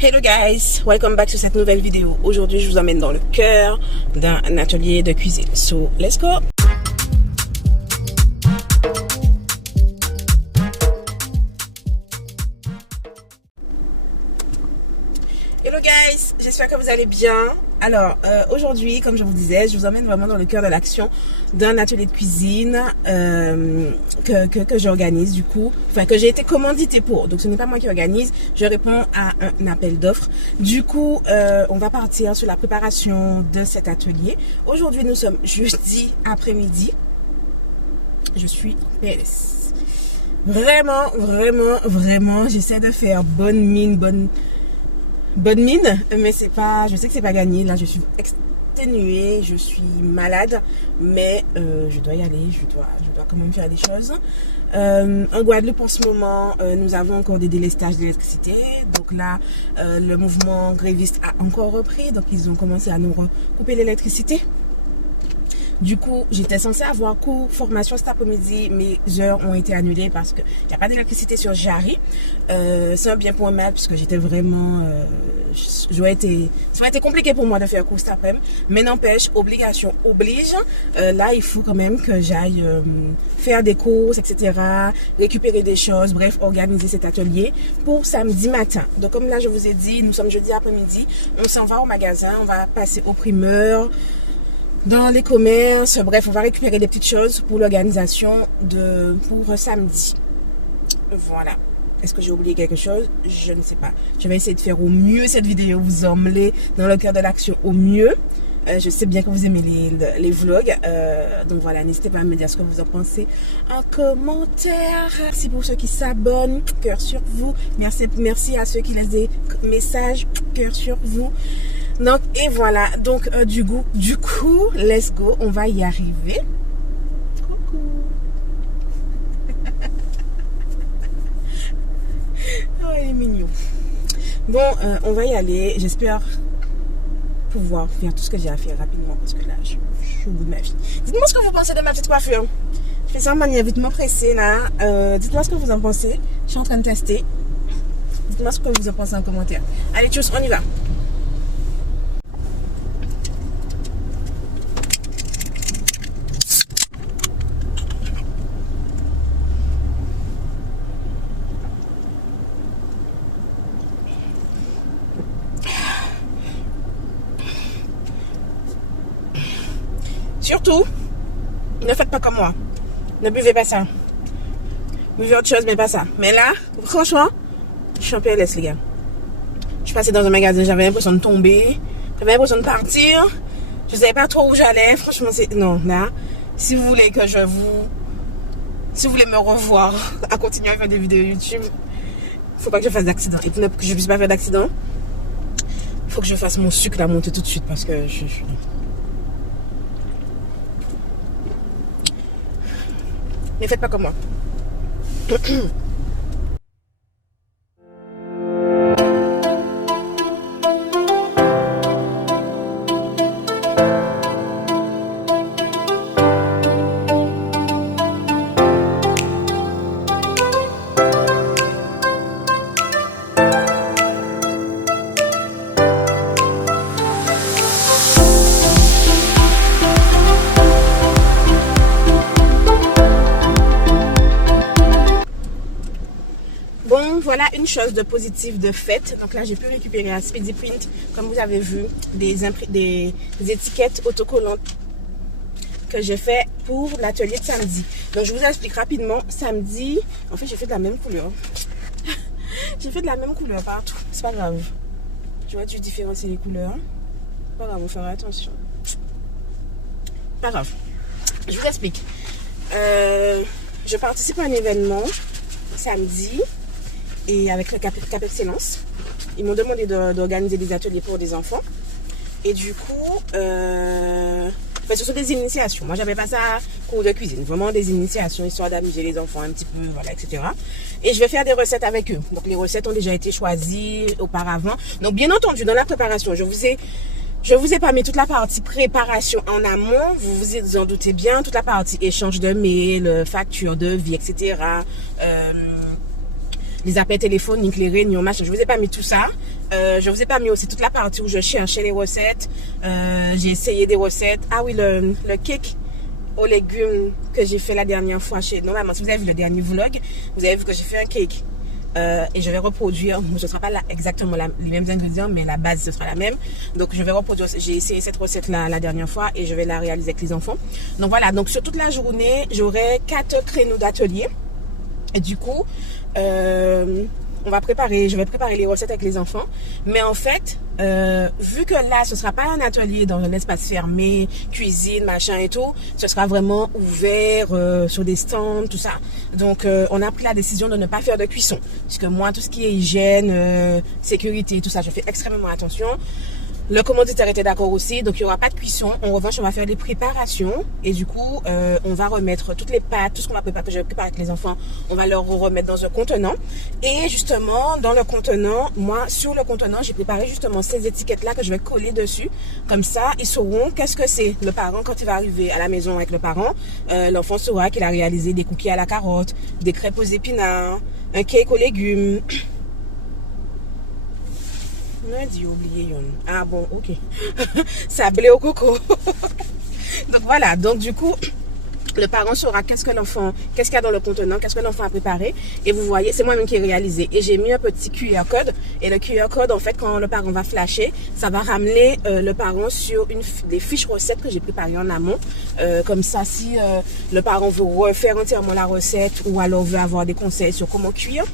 Hello guys, welcome back sur cette nouvelle vidéo. Aujourd'hui, je vous emmène dans le cœur d'un atelier de cuisine. So, let's go! Hello guys, j'espère que vous allez bien. Alors, aujourd'hui, comme je vous disais, je vous emmène vraiment dans le cœur de l'action d'un atelier de cuisine que j'organise du coup, enfin que j'ai été commanditée pour. Donc, ce n'est pas moi qui organise, je réponds à un appel d'offres. Du coup, on va partir sur la préparation de cet atelier. Aujourd'hui, nous sommes jeudi après-midi. Je suis en PLS. Vraiment, j'essaie de faire bonne mine, mais c'est pas, je sais que c'est pas gagné. Là, je suis exténuée, je suis malade, mais je dois y aller, je dois quand même faire des choses. En Guadeloupe, en ce moment, nous avons encore des délestages d'électricité. Donc là, le mouvement gréviste a encore repris. Donc, ils ont commencé à nous couper l'électricité. Du coup, j'étais censée avoir cours formation cet après-midi. Mes heures ont été annulées parce qu'il n'y a pas d'électricité sur Jarry. C'est un bien pour un mal puisque j'étais vraiment... ça aurait été compliqué pour moi de faire cours cet après-midi. Mais n'empêche, obligation oblige. Là, il faut quand même que j'aille faire des courses, etc. Récupérer des choses. Bref, organiser cet atelier pour samedi matin. Donc, comme là, je vous ai dit, nous sommes jeudi après-midi. On s'en va au magasin. On va passer au primeur, dans les commerces, bref, on va récupérer des petites choses pour l'organisation pour samedi. Voilà. Est-ce que j'ai oublié quelque chose? Je ne sais pas. Je vais essayer de faire au mieux cette vidéo, vous emmener dans le cœur de l'action au mieux. Je sais bien que vous aimez les vlogs. Donc voilà, n'hésitez pas à me dire ce que vous en pensez en commentaire. Merci pour ceux qui s'abonnent. Cœur sur vous. Merci à ceux qui laissent des messages. Cœur sur vous. Donc, et voilà. Donc, du coup, let's go. On va y arriver. Coucou. Oh, il est mignon. Bon, on va y aller. J'espère pouvoir faire tout ce que j'ai à faire rapidement parce que là, je suis au bout de ma vie. Dites-moi ce que vous pensez de ma petite coiffure. Je fais ça de manière vite pressée là. Dites-moi ce que vous en pensez. Je suis en train de tester. Dites-moi ce que vous en pensez en commentaire. Allez, tchuss, on y va. Surtout, ne faites pas comme moi. Ne buvez pas ça. Buvez autre chose, mais pas ça. Mais là, franchement, je suis en PLS, les gars. Je suis passée dans un magasin, j'avais l'impression de tomber. J'avais l'impression de partir. Je ne savais pas trop où j'allais. Franchement, c'est... Non, là, si vous voulez que si vous voulez me revoir à continuer à faire des vidéos YouTube, il ne faut pas que je fasse d'accident. Et pour que je ne puisse pas faire d'accident, il faut que je fasse mon sucre à monter tout de suite parce que je suis... Ne faites pas comme moi. Bon, voilà une chose de positive de fait. Donc là, j'ai pu récupérer à Speedy Print, comme vous avez vu, des étiquettes autocollantes que j'ai fait pour l'atelier de samedi. Donc, je vous explique rapidement. Samedi, en fait, j'ai fait de la même couleur. J'ai fait de la même couleur partout. C'est pas grave. Tu vois, tu différencies les couleurs. Pas grave, on fera attention. Pas grave. Je vous explique. Je participe à un événement samedi. Et avec le Cap Excellence, ils m'ont demandé d'organiser des ateliers pour des enfants. Et du coup, ce sont des initiations. Moi, j'avais pas ça cours de cuisine. Vraiment des initiations, histoire d'amuser les enfants un petit peu, voilà, etc. Et je vais faire des recettes avec eux. Donc, les recettes ont déjà été choisies auparavant. Donc, bien entendu, dans la préparation, je vous ai pas mis toute la partie préparation en amont. Vous vous en doutez bien. Toute la partie échange de mails, facture de vie, etc. les appels téléphoniques, les réunions, machin. Je vous ai pas mis tout ça. Je vous ai pas mis aussi toute la partie où je cherchais les recettes. J'ai essayé des recettes. Ah oui, le cake aux légumes que j'ai fait la dernière fois chez... Normalement, si vous avez vu le dernier vlog, vous avez vu que j'ai fait un cake. Et je vais reproduire, ce ne sera pas exactement les mêmes ingrédients, mais la base ce sera la même. Donc je vais reproduire, j'ai essayé cette recette là la dernière fois et je vais la réaliser avec les enfants. Donc voilà, donc sur toute la journée, j'aurai 4 créneaux d'atelier. Et du coup, je vais préparer les recettes avec les enfants. Mais en fait, vu que là, ce sera pas un atelier dans un espace fermé, cuisine, machin et tout, ce sera vraiment ouvert sur des stands, tout ça. Donc, on a pris la décision de ne pas faire de cuisson. Parce que moi, tout ce qui est hygiène, sécurité, tout ça, je fais extrêmement attention. Le commanditaire était d'accord aussi, donc il n'y aura pas de cuisson. En revanche, on va faire des préparations et du coup, on va remettre toutes les pâtes, tout ce qu'on va préparer, que je vais préparer avec les enfants, on va leur remettre dans un contenant. Et justement, dans le contenant, moi, sur le contenant, j'ai préparé justement ces étiquettes-là que je vais coller dessus. Comme ça, ils sauront qu'est-ce que c'est. Le parent, quand il va arriver à la maison avec le parent, l'enfant saura qu'il a réalisé des cookies à la carotte, des crêpes aux épinards, un cake aux légumes. Non, j'ai oublié. Ah bon, ok. Sablé au coco. Donc voilà, donc du coup, le parent saura qu'est-ce qu'il y a dans le contenant, qu'est-ce que l'enfant a préparé. Et vous voyez, c'est moi-même qui ai réalisé. Et j'ai mis un petit QR code. Et le QR code, en fait, quand le parent va flasher, ça va ramener le parent sur des fiches recettes que j'ai préparées en amont. Comme ça, si le parent veut refaire entièrement la recette ou alors veut avoir des conseils sur comment cuire,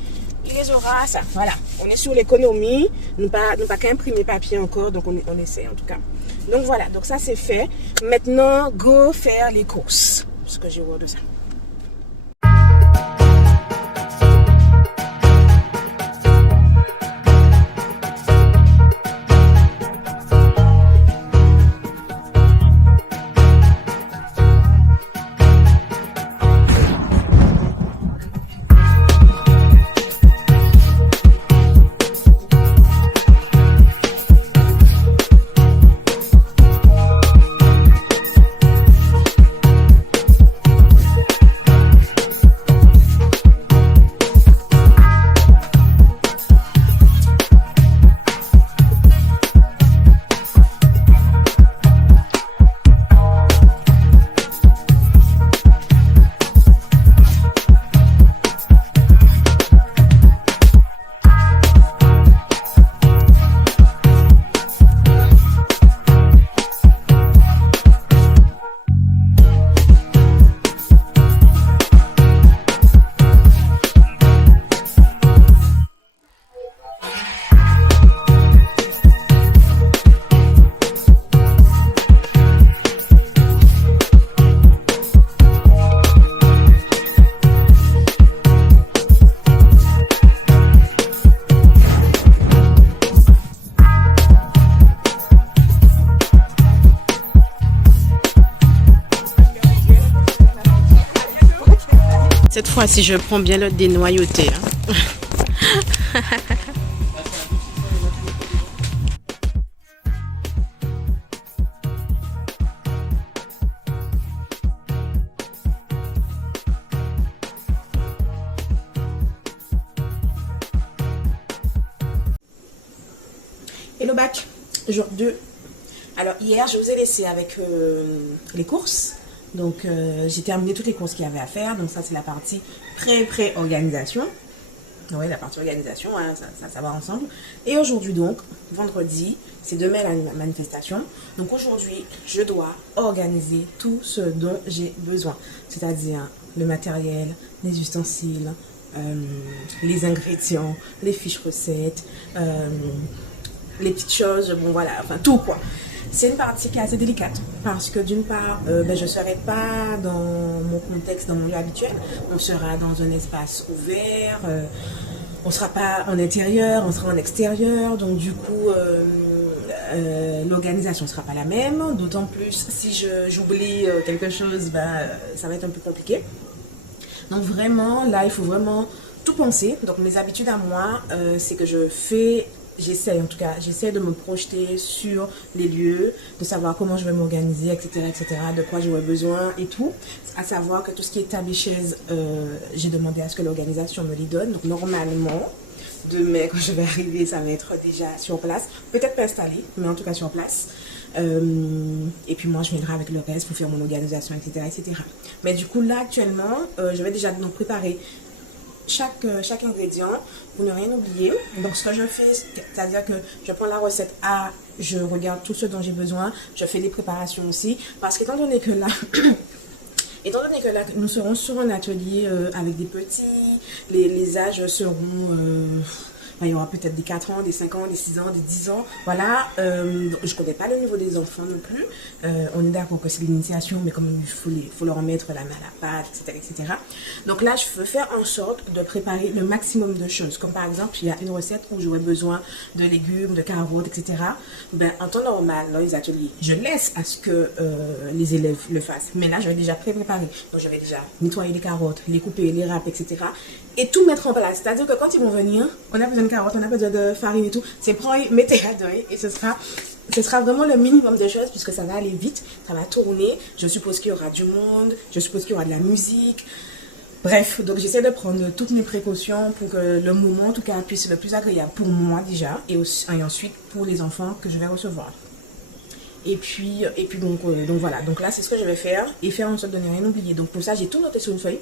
il les aura, ça. Voilà. On est sur l'économie. Nous pas qu'à imprimer papier encore. Donc, on essaie en tout cas. Donc, voilà. Donc, ça, c'est fait. Maintenant, go faire les courses. Parce que j'ai horreur de ça. Cette fois-ci, je prends bien le dénoyauté. Hello back, jour 2. Alors hier, je vous ai laissé avec les courses. Donc, j'ai terminé toutes les courses qu'il y avait à faire. Donc, ça, c'est la partie pré-organisation. Oui, la partie organisation, hein, ça va ensemble. Et aujourd'hui, donc, vendredi, c'est demain la manifestation. Donc, aujourd'hui, je dois organiser tout ce dont j'ai besoin. C'est-à-dire le matériel, les ustensiles, les ingrédients, les fiches recettes, les petites choses, bon voilà, enfin tout quoi. C'est une partie qui est assez délicate parce que d'une part, je ne serai pas dans mon contexte, dans mon lieu habituel. On sera dans un espace ouvert, on ne sera pas en intérieur, on sera en extérieur. Donc du coup, l'organisation ne sera pas la même. D'autant plus si j'oublie quelque chose, ça va être un peu compliqué. Donc vraiment, là, il faut vraiment tout penser. Donc mes habitudes à moi, c'est que je fais j'essaie en tout cas, j'essaie de me projeter sur les lieux, de savoir comment je vais m'organiser, etc., de quoi j'aurai besoin et tout. À savoir que tout ce qui est table et chaise, j'ai demandé à ce que l'organisation me les donne. Donc normalement, demain quand je vais arriver, ça va être déjà sur place. Peut-être pas installé, mais en tout cas sur place. Et puis moi je viendrai avec le reste pour faire mon organisation, etc. Mais du coup là actuellement, je vais déjà donc préparer chaque ingrédient pour ne rien oublier. Donc ce que je fais, c'est-à-dire que je prends la recette A, je regarde tout ce dont j'ai besoin, je fais les préparations aussi, parce qu'étant donné que là nous serons sur un atelier avec des petits, les âges seront il y aura peut-être des 4 ans, des 5 ans, des 6 ans, des 10 ans. Voilà, je ne connais pas le niveau des enfants non plus. On est d'accord que c'est l'initiation, mais comme il faut leur mettre la main à la pâte, etc. Donc là, je veux faire en sorte de préparer le maximum de choses. Comme par exemple, il y a une recette où j'aurais besoin de légumes, de carottes, etc. Ben, en temps normal, dans les ateliers, je laisse à ce que les élèves le fassent. Mais là, je vais déjà préparer. Donc, je vais déjà nettoyer les carottes, les couper, les râper, etc. Et tout mettre en place. C'est-à-dire que quand ils vont venir, on a besoin de carottes, on a besoin de farine et tout. C'est prendre, mettez à dedans et ce sera vraiment le minimum de choses puisque ça va aller vite, ça va tourner. Je suppose qu'il y aura du monde, je suppose qu'il y aura de la musique. Bref, donc j'essaie de prendre toutes mes précautions pour que le moment, en tout cas, puisse être le plus agréable pour moi déjà et ensuite pour les enfants que je vais recevoir. Et puis donc voilà. Donc là, c'est ce que je vais faire et faire en sorte de ne rien oublier. Donc pour ça, j'ai tout noté sur une feuille.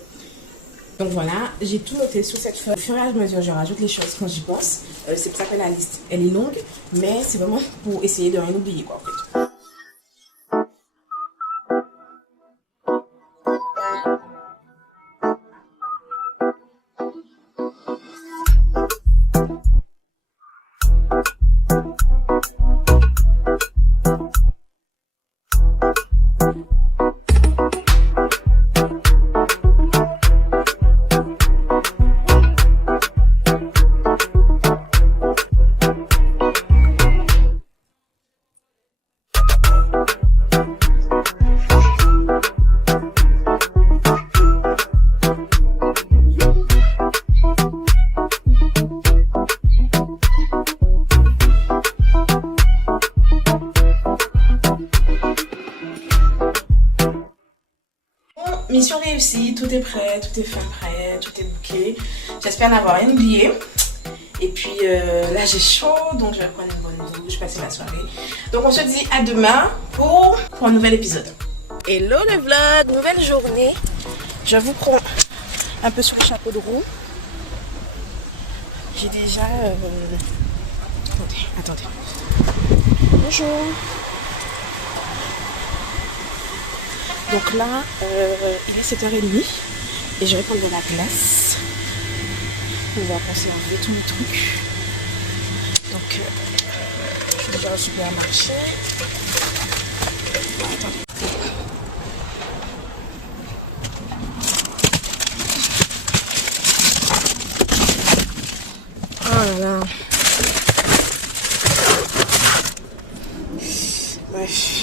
Donc voilà, j'ai tout noté sur cette feuille. Au fur et à mesure, je rajoute les choses quand j'y pense. C'est pour ça que la liste, elle est longue, mais c'est vraiment pour essayer de rien oublier, quoi, en fait. Mission réussie, tout est prêt, tout est fin prêt, tout est bouqué. J'espère n'avoir rien oublié. Et puis là j'ai chaud, donc je vais prendre une bonne douche, passer la soirée. Donc on se dit à demain pour un nouvel épisode. Hello le vlog, nouvelle journée. Je vous prends un peu sur le chapeau de roue. J'ai déjà... Attendez. Bonjour. Donc là, il est 7h30 et je vais prendre de la glace pour pouvoir conserver tous mes trucs. Donc, je suis déjà au supermarché. Oh là là. Bref.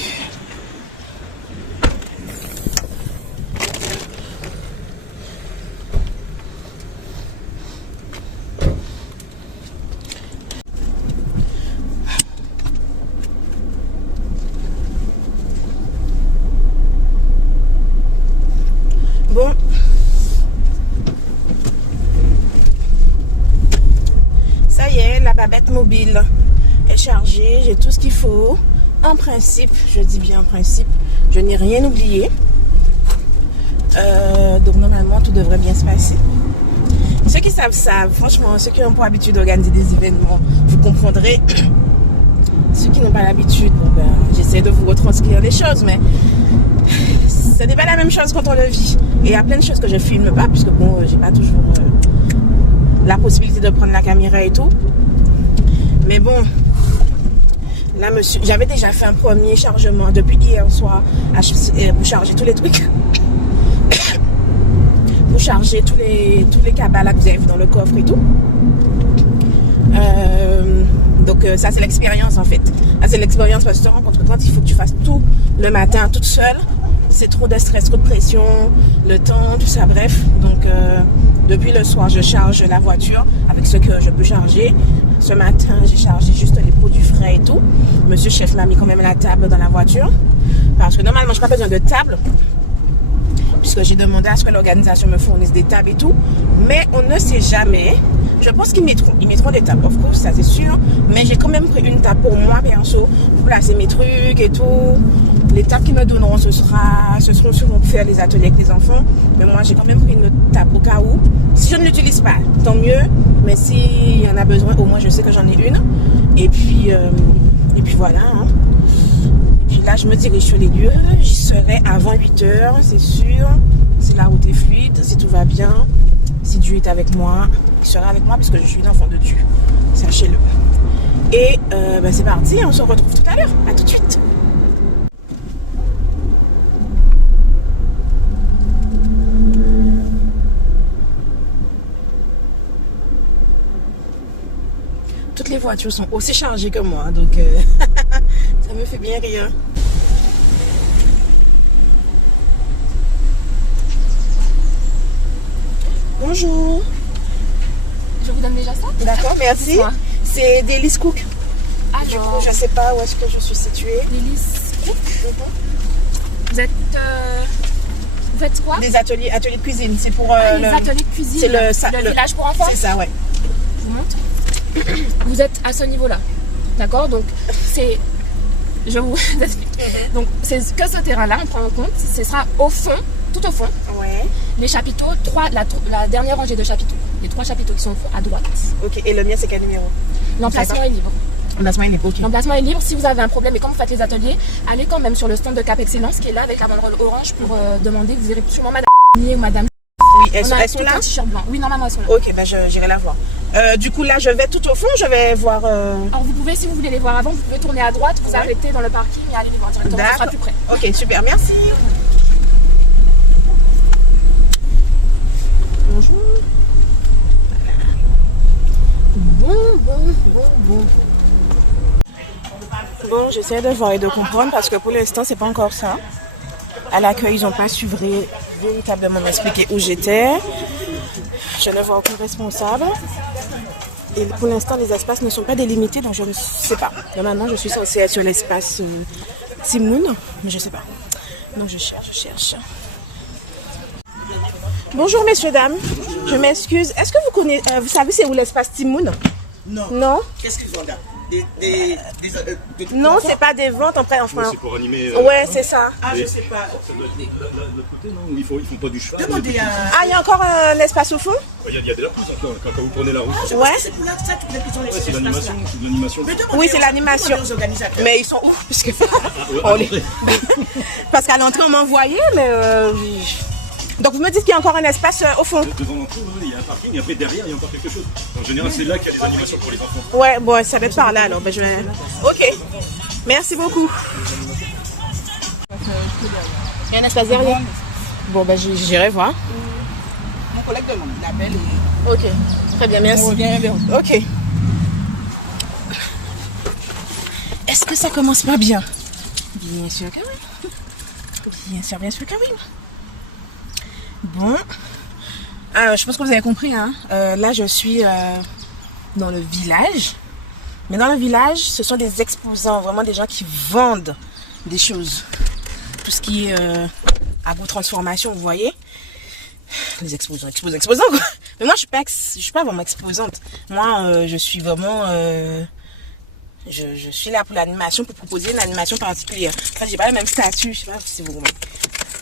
Bon, ça y est, la babette mobile est chargée, j'ai tout ce qu'il faut. En principe, je dis bien en principe, je n'ai rien oublié. Donc normalement, tout devrait bien se passer. Ceux qui savent, franchement, ceux qui ont pour habitude d'organiser des événements, vous comprendrez. Ceux qui n'ont pas l'habitude, bon ben, j'essaie de vous retranscrire les choses, mais ce n'est pas la même chose quand on le vit. Et il y a plein de choses que je filme pas, puisque bon, j'ai pas toujours la possibilité de prendre la caméra et tout. Mais bon, là, monsieur, j'avais déjà fait un premier chargement depuis hier soir pour charger tous les trucs. Pour charger tous les cabas là que vous avez vu dans le coffre et tout. Donc ça c'est l'expérience en fait. Ça c'est l'expérience parce que tu te rends compte que quand il faut que tu fasses tout le matin toute seule, c'est trop de stress, trop de pression, le temps, tout ça, bref. Donc depuis le soir je charge la voiture avec ce que je peux charger. Ce matin, j'ai chargé juste les produits frais et tout. Monsieur chef m'a mis quand même la table dans la voiture. Parce que normalement, je n'ai pas besoin de table. Puisque j'ai demandé à ce que l'organisation me fournisse des tables et tout. Mais on ne sait jamais. Je pense qu'ils mettront. Ils mettront des tables, of course, ça c'est sûr. Mais j'ai quand même pris une table pour moi, perso, pour placer mes trucs et tout. Les tables qu'ils me donneront, ce seront sûrement pour faire les ateliers avec les enfants. Mais moi, j'ai quand même pris une autre table au cas où. Si je ne l'utilise pas, tant mieux. Mais s'il y en a besoin, au moins je sais que j'en ai une. Et puis voilà. Hein. Et puis là, je me dirige sur les lieux. J'y serai avant 8h, c'est sûr. Si la route est fluide, si tout va bien. Si Dieu est avec moi, il sera avec moi puisque je suis une enfant de Dieu. Sachez-le. Et c'est parti, on se retrouve tout à l'heure. À tout de suite. Toutes les voitures sont aussi chargées que moi, donc ça me fait bien rire. Bonjour. Je vous donne déjà ça? D'accord, merci. C'est des Liz Cook. Alors, du coup, je ne sais pas où est-ce que je suis située. les Liz Cook. Vous faites quoi? Des ateliers de cuisine. C'est pour les ateliers de cuisine. C'est le village pour enfants? C'est ça, ouais. Je vous montre. Vous êtes à ce niveau-là. D'accord? Donc, je vous explique. Donc, c'est que ce terrain-là, on prend en compte. Ce sera au fond, tout au fond. Ouais. Les chapiteaux, la dernière rangée de chapiteaux. Les 3 chapiteaux qui sont à droite. Ok, et le mien, c'est quel numéro? L'emplacement est libre. L'emplacement est libre, ok. L'emplacement est libre. Si vous avez un problème et quand vous faites les ateliers, allez quand même sur le stand de Cap Excellence qui est là avec la banderole orange pour demander. Vous irez sûrement Madame ou Madame. Oui, elles sont là? Un t-shirt blanc. Oui, normalement elles sont là. Ok, j'irai la voir. Du coup, là, je vais tout au fond, je vais voir... Alors vous pouvez, si vous voulez les voir avant, vous pouvez tourner à droite, vous arrêter dans le parking et aller les voir directement, ça sera plus près. Ok, super, merci. Bonjour. Bon. Bon, j'essaie de voir et de comprendre parce que pour l'instant, c'est pas encore ça. À l'accueil, ils n'ont pas su véritablement m'expliquer où j'étais. Je ne vois aucun responsable. Et pour l'instant, les espaces ne sont pas délimités, donc je ne sais pas. Normalement, je suis censée être sur l'espace Timoun, mais je ne sais pas. Donc je cherche. Bonjour messieurs, dames. Je m'excuse. Est-ce que vous savez c'est où l'espace Timoun? Non. Qu'est-ce qu'ils font là? Non, c'est pas des ventes en enfin. C'est pour animer. Ouais, c'est ça. Ah, je sais pas. Ça doit être l'autre côté, non? Ils font pas du cheval. Demandez à... Ah, il y a encore un espace au fond? Il y a de la pousse encore quand vous prenez la route. Ouais. C'est pour là que ça, toutes les questions, les C'est l'animation. Oui, c'est l'animation. Mais ils sont où? Parce que parce qu'à l'entrée, on m'envoyait, mais donc vous me dites qu'il y a encore un espace au fond? Devant l'entrée, il y a un parking et après derrière, il y a encore quelque chose. En général, c'est là qu'il y a des animations pour les enfants. Ouais, bon, ça va être par là alors. Je vais... Ok. Merci beaucoup. Il y a un espace derrière. Bon, j'irai voir. Mon collègue demande, il appelle et... Ok. Très bien, merci. On revient vers vous. Ok. Est-ce que ça commence pas bien? Bien sûr que oui. Bien sûr que oui. Bon. Alors, je pense que vous avez compris. Hein. Là, je suis dans le village. Mais dans le village, ce sont des exposants, vraiment des gens qui vendent des choses. Tout ce qui est agro-transformation, vous voyez. Les exposants quoi. Mais moi, je suis pas vraiment exposante. Moi, je suis vraiment... Je suis là pour l'animation, pour proposer une animation particulière. En fait, j'ai pas le même statut. Je sais pas si vous comprenez.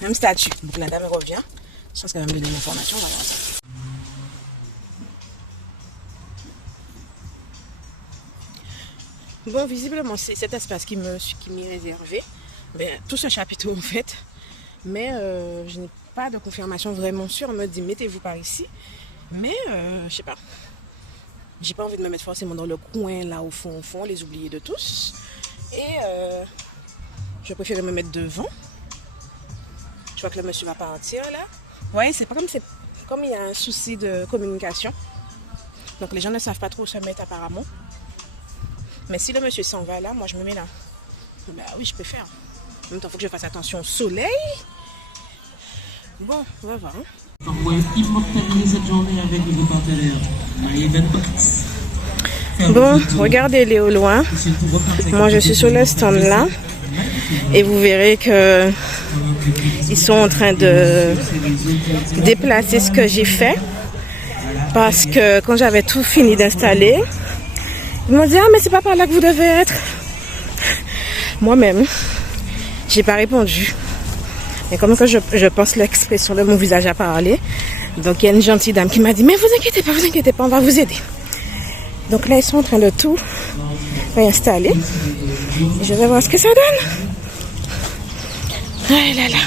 Même statut. Donc la dame revient. Je pense qu'elle va me donner une information. On va voir ça. Bon, visiblement, c'est cet espace qui m'est réservé. Ben, tout ce chapitre en fait. Mais je n'ai pas de confirmation vraiment sûre. On me dit mettez-vous par ici. Mais je sais pas. J'ai pas envie de me mettre forcément dans le coin là au fond, les oublier de tous. Et je préfère me mettre devant. Je vois que le monsieur va partir là. Ouais, c'est pas comme il y a un souci de communication. Donc les gens ne savent pas trop où se mettre apparemment. Mais si le monsieur s'en va là, moi je me mets là. Bah oui, je peux faire. En même temps, il faut que je fasse attention au soleil. Bon, on va voir. Hein. On va immortaliser cette journée avec vos partenaires. Bon, regardez-les au loin. Moi, je suis sur le stand là. Et vous verrez que ils sont en train de déplacer ce que j'ai fait. Parce que quand j'avais tout fini d'installer, ils m'ont dit, ah, mais c'est pas par là que vous devez être. Moi-même, j'ai pas répondu. Mais comme que je pense l'expression de mon visage à parler. Donc, il y a une gentille dame qui m'a dit, mais vous inquiétez pas, on va vous aider. Donc là, ils sont en train de tout réinstaller. Et je vais voir ce que ça donne. Ah là là.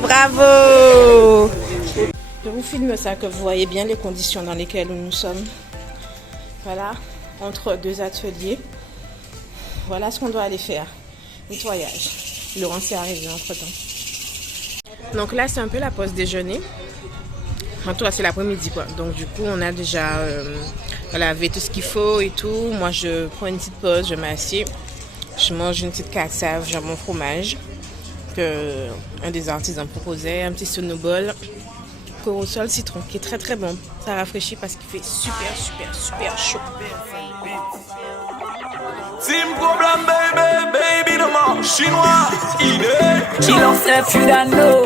Bravo! Je vous filme ça, que vous voyez bien les conditions dans lesquelles nous sommes. Voilà, entre deux ateliers. Voilà ce qu'on doit aller faire. Nettoyage. Laurence est arrivé entre temps. Donc là, c'est un peu la pause déjeuner. En tout cas, c'est l'après-midi quoi. Donc du coup, on a déjà lavé tout ce qu'il faut et tout. Moi, je prends une petite pause, je m'assieds. Je mange une petite cassave, jambon fromage. Un des artisans proposait, un petit snowball Corosol citron qui est très très bon. Ça rafraîchit parce qu'il fait super chaud. Team Problem baby no more chinois idée She don't say food and no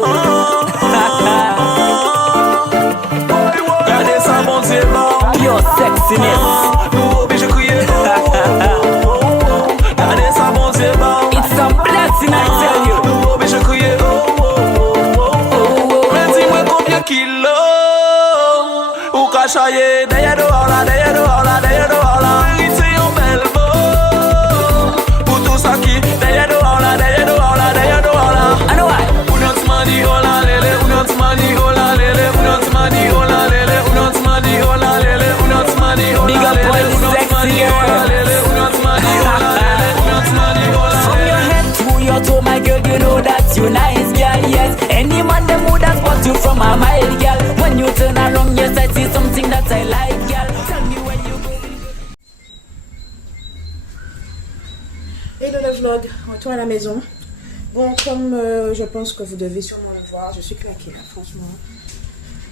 Regardez ça mon Dieu Your sexiness Nous oblige crier Regardez ça mon Dieu It's a blessing I tell you Nous oblige crier Mais dis-moi combien kilos Ou cachaillé D'ailleurs dehors là C'est un bel beau Pour tout ça qui D'ailleurs dehors là I know why Unot mani hola lele Unot mani hola lele Unot mani hola lele Unot mani hola lele Unot mani hola lele Big up all the sexy girls Unot mani hola lele Unot mani hola From your head to your toe my girl you know that you nice girl yes Any man them would have spot you from a mile girl When you turn around yes I see something that I like girl Tell me where you go Hello le vlog, retour à la maison. Bon, comme je pense que vous devez sûrement le voir, je suis claquée là, franchement.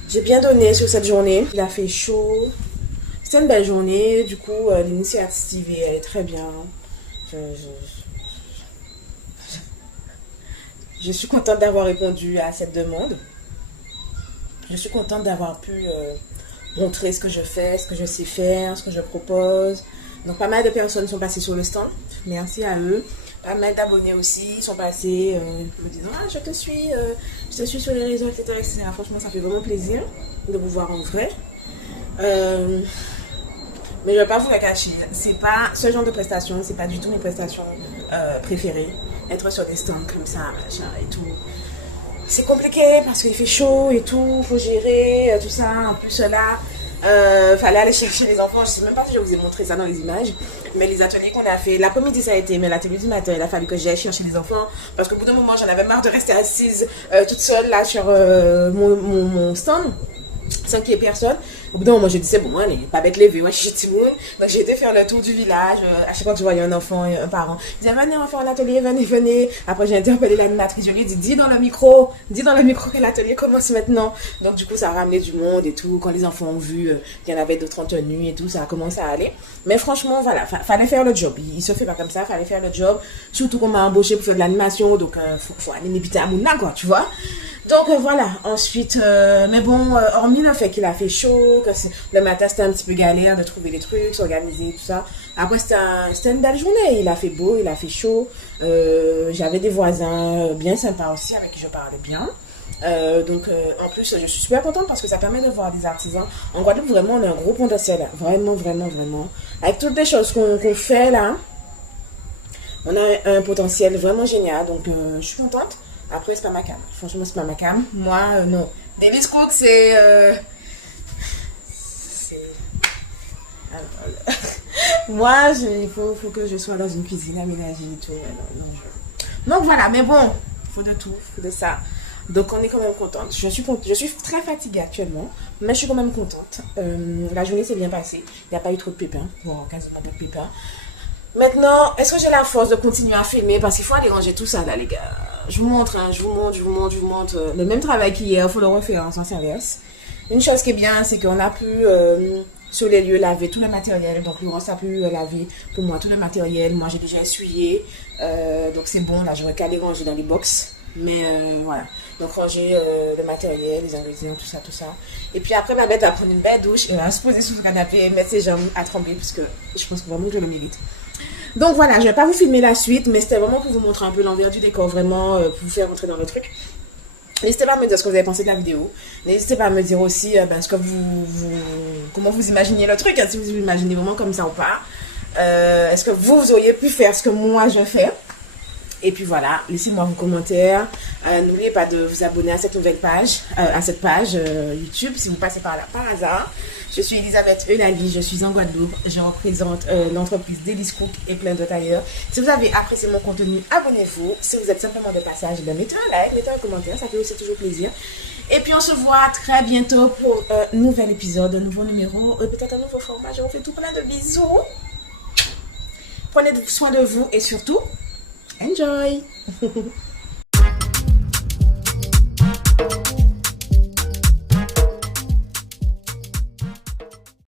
J'ai bien donné sur cette journée. Il a fait chaud. C'était une belle journée. Du coup, l'initiative elle est très bien. Je suis contente d'avoir répondu à cette demande. Je suis contente d'avoir pu montrer ce que je fais, ce que je sais faire, ce que je propose. Donc pas mal de personnes sont passées sur le stand. Merci à eux. Pas mal d'abonnés aussi sont passés me disant ah je te suis sur les réseaux etc. Franchement ça fait vraiment plaisir de vous voir en vrai. Mais je vais pas vous la cacher. C'est pas ce genre de prestations, c'est pas du tout mes prestations préférées. Être sur des stands comme ça, machin et tout. C'est compliqué parce qu'il fait chaud et tout, faut gérer tout ça. En plus là, fallait aller chercher les enfants. Je sais même pas si je vous ai montré ça dans les images. Mais les ateliers qu'on a fait, l'après-midi ça a été, mais l'atelier du matin, il a fallu que j'aille chercher les enfants. Parce qu'au bout d'un moment, j'en avais marre de rester assise toute seule là sur mon stand. Sans qu'il y ait personne. Au bout d'un moment, j'ai dit c'est bon, allez, pas bête lever, moi je suis Timoun. Donc j'ai été faire le tour du village. À chaque fois que je voyais un enfant, un parent, je disais venez, on va faire l'atelier, venez. Après j'ai interpellé l'animatrice, je lui ai dit dis dans le micro que l'atelier commence maintenant. Donc du coup ça a ramené du monde et tout. Quand les enfants ont vu qu'il y en avait d'autres en tenue et tout, ça a commencé à aller. Mais franchement, voilà, fallait faire le job. Il se fait pas comme ça, fallait faire le job. Surtout qu'on m'a embauché pour faire de l'animation, donc faut aller m'habiter à Mouna, quoi, tu vois. Donc voilà, ensuite, mais bon, hormis le fait qu'il a fait chaud, que le matin c'était un petit peu galère de trouver des trucs, s'organiser, tout ça. Après c'était une belle journée, il a fait beau, il a fait chaud. J'avais des voisins bien sympas aussi avec qui je parlais bien. En plus, je suis super contente parce que ça permet de voir des artisans. En Guadeloupe, vraiment, on a un gros potentiel. Vraiment, vraiment, vraiment. Avec toutes les choses qu'on fait là, on a un potentiel vraiment génial. Donc, je suis contente. Après, c'est pas ma cam. Franchement, c'est pas ma cam. Moi, non. Davis Cook, c'est... Moi, il faut que je sois dans une cuisine aménagée et tout. Donc voilà, mais bon, il faut de tout, il faut de ça. Donc on est quand même contente. Je suis très fatiguée actuellement, mais je suis quand même contente. La journée s'est bien passée. Il n'y a pas eu trop de pépins. Bon, quasiment pas de pépins. Maintenant, est-ce que j'ai la force de continuer à filmer? Parce qu'il faut aller ranger tout ça là, les gars. Je vous montre. Le même travail qu'hier, il faut le refaire en sens inverse. Une chose qui est bien, c'est qu'on a pu... sur les lieux, laver tout le matériel. Donc, Laurence a pu laver pour moi tout le matériel. Moi, j'ai déjà essuyé. Donc, c'est bon. Là, j'aurais qu'à les ranger dans les box. Mais voilà. Donc, ranger le matériel, les ingrédients, tout ça. Et puis après, ma bête va prendre une belle douche. Elle va se poser sur le canapé et mettre ses jambes à trembler. Parce que je pense vraiment que je le mérite. Donc, voilà. Je ne vais pas vous filmer la suite. Mais c'était vraiment pour vous montrer un peu l'envers du décor. Vraiment, pour vous faire rentrer dans le truc. N'hésitez pas à me dire ce que vous avez pensé de la vidéo. N'hésitez pas à me dire aussi ce que comment vous imaginez le truc, si vous imaginez vraiment comme ça ou pas. Est-ce que vous auriez pu faire ce que moi je fais? Et puis voilà, laissez-moi vos commentaires. N'oubliez pas de vous abonner à cette nouvelle page, YouTube, si vous passez par là par hasard. Je suis Elisabeth Eulalie, je suis en Guadeloupe. Je représente l'entreprise Davis Cook et plein d'autres ailleurs. Si vous avez apprécié mon contenu, abonnez-vous. Si vous êtes simplement de passage, mettez un like, mettez un commentaire, ça fait aussi toujours plaisir. Et puis on se voit très bientôt pour un nouvel épisode, un nouveau numéro, peut-être un nouveau format. Je vous fais tout plein de bisous. Prenez soin de vous et surtout, enjoy!